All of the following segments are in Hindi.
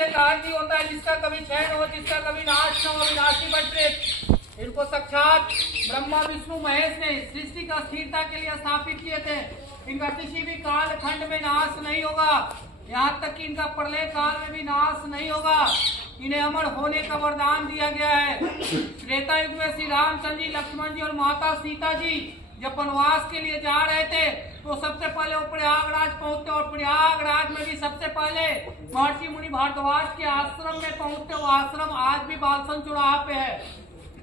नहीं होता है, जिसका कभी क्षय न हो, जिसका कभी नाश न हो, विनाशी बट इनको साक्षात ब्रह्मा विष्णु महेश ने सृष्टि का स्थिरता के लिए स्थापित किए थे। इनका किसी भी काल खंड में नाश नहीं होगा, यहाँ तक कि इनका प्रलय काल में भी नाश नहीं होगा। इन्हें अमर होने का वरदान दिया गया है। त्रेता युग में श्री रामचंद्र जी, लक्ष्मण जी और माता सीता जी जब वनवास के लिए जा रहे थे तो सबसे पहले वो प्रयागराज पहुंचते और प्रयागराज में भी सबसे पहले महर्षि मुनि भारद्वाज के आश्रम में पहुंचते। वो आश्रम आज भी बालसन चौराहा पे है।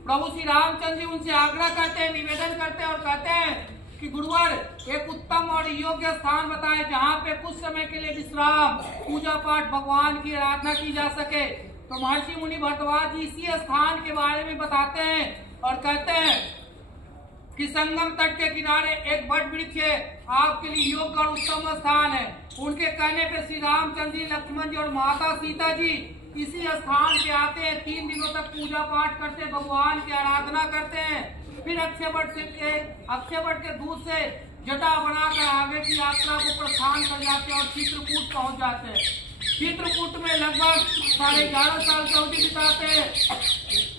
प्रभु श्री रामचंद्र जी उनसे आग्रह करते हैं, निवेदन करते हैं और कहते हैं कि गुरुवर एक उत्तम और योग्य स्थान बताए जहाँ पे कुछ समय के लिए विश्राम, पूजा पाठ, भगवान की आराधना की जा सके। तो महर्षि मुनि भारद्वाज जी इसी स्थान के बारे में बताते हैं और कहते हैं कि संगम तट के किनारे एक बट वृक्ष है, आपके लिए योग्य और उत्तम स्थान है। उनके कहने पे श्री रामचंद्र जी, लक्ष्मण जी और माता सीता जी इसी स्थान पे आते हैं। 3 दिनों तक पूजा पाठ करते, भगवान की आराधना करते हैं। फिर अक्षय वट के दूध से जटा बनाकर आगे की यात्रा को प्रस्थान कर जाते हैं और चित्रकूट पहुंच जाते हैं। चित्रकूट में लगभग 11.5 साल की अवधि बिताते हैं।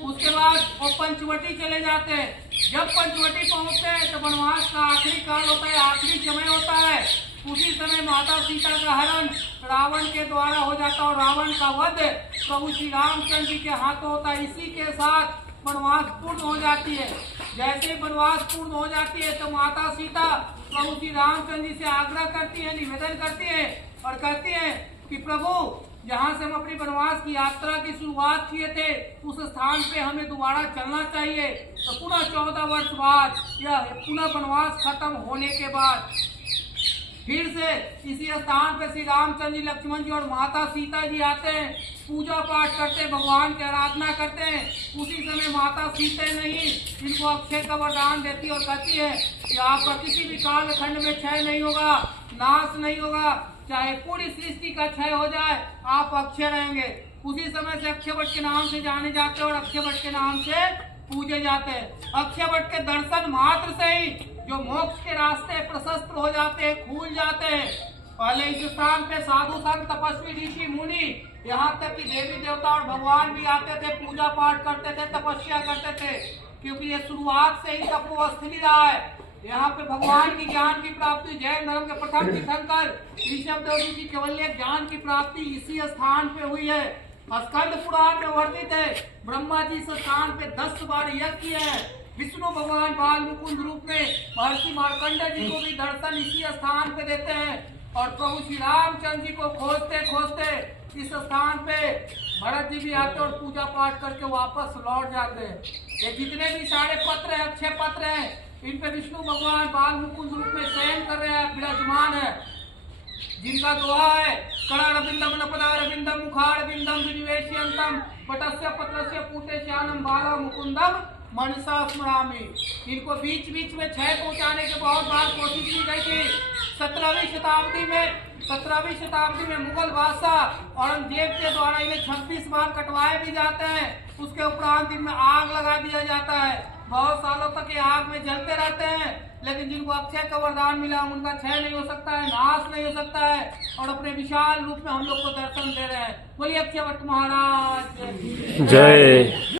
उसके बाद वो पंचवटी चले जाते हैं। जब पंचवटी पहुंचते हैं तो वनवास का आखिरी काल होता है, आखिरी समय होता है। उसी समय माता सीता का हरण रावण के द्वारा हो जाता है और रावण का वध प्रभु श्री रामचंद्र जी के हाथों होता है। इसी के साथ वनवास पूर्ण हो जाती है। जैसे ही वनवास पूर्ण हो जाती है तो माता सीता प्रभु श्री रामचंद्र जी से आग्रह करती है, निवेदन करती है और कहती है कि प्रभु जहाँ से हम अपनी वनवास की यात्रा की शुरुआत किए थे उस स्थान पे हमें दोबारा चलना चाहिए। तो पुनः 14 वर्ष बाद या पुनः वनवास खत्म होने के बाद फिर से इसी स्थान पे श्री रामचंद्र जी, लक्ष्मण जी और माता सीता जी आते हैं, पूजा पाठ करते हैं, भगवान की आराधना करते हैं। उसी समय माता सीता नहीं इनको अक्षय का वरदान देती और कहती है कि आपका किसी भी काल खंड में क्षय नहीं होगा, नाश नहीं होगा, चाहे पूरी सृष्टि का क्षय हो जाए आप अक्षय रहेंगे। उसी समय से अक्षय वट के नाम से जाने जाते हैं और अक्षय वट के नाम से पूजे जाते हैं। अक्षय वट के दर्शन मात्र से ही जो मोक्ष के रास्ते प्रशस्त हो जाते हैं, खुल जाते हैं। पहले इस स्थान पे साधु संत, तपस्वी, ऋषि मुनि, यहाँ तक कि देवी देवता और भगवान भी आते थे, पूजा पाठ करते थे, तपस्या करते थे, क्योंकि ये शुरुआत से ही तपोस्थली रहा है। यहाँ पे भगवान की ज्ञान की प्राप्ति, जैन धर्म के प्रथम तीर्थंकर ऋषभदेव जी की केवल ज्ञान की प्राप्ति इसी स्थान पे हुई है। स्कंद पुराण में वर्णित है ब्रह्मा जी इस स्थान पे 10 बार यज्ञ किए हैं। विष्णु भगवान बाल मुकुंद रूप में महर्षि मार्कंड जी को भी दर्शन इसी स्थान पे देते हैं और प्रभु श्री रामचंद्र जी को खोजते खोजते इस स्थान पे भरत जी भी आते और पूजा पाठ करके वापस लौट जाते हैं। ये जितने भी सारे पत्र हैं, अक्षय पत्र हैं, इन पे विष्णु भगवान बाल मुकुंद रूप में शयन कर रहे हैं, विराजमान है। जिनका दोहा है करारविंदम नपदारविंदम मुखारविंदम विनिवेशयंतम पटस्य पत्रस्य पूटेश्यानम बाला मुकुंदम मनसा स्मरामि। इनको बीच बीच में क्षय पहुंचाने की बहुत बार कोशिश की गई थी। 17वीं शताब्दी में मुगल बादशाह औरंगजेब के द्वारा इन्हें 26 बार कटवाए भी जाते हैं। उसके उपरांत इनमें आग लगा दिया जाता है। बहुत सालों तक ये आग में जलते रहते हैं, लेकिन जिनको अक्षय का वरदान मिला उनका क्षय नहीं हो सकता है, नाश नहीं हो सकता है और अपने विशाल रूप में हम लोग को दर्शन दे रहे हैं। बोलिए अक्षय वट महाराज जय।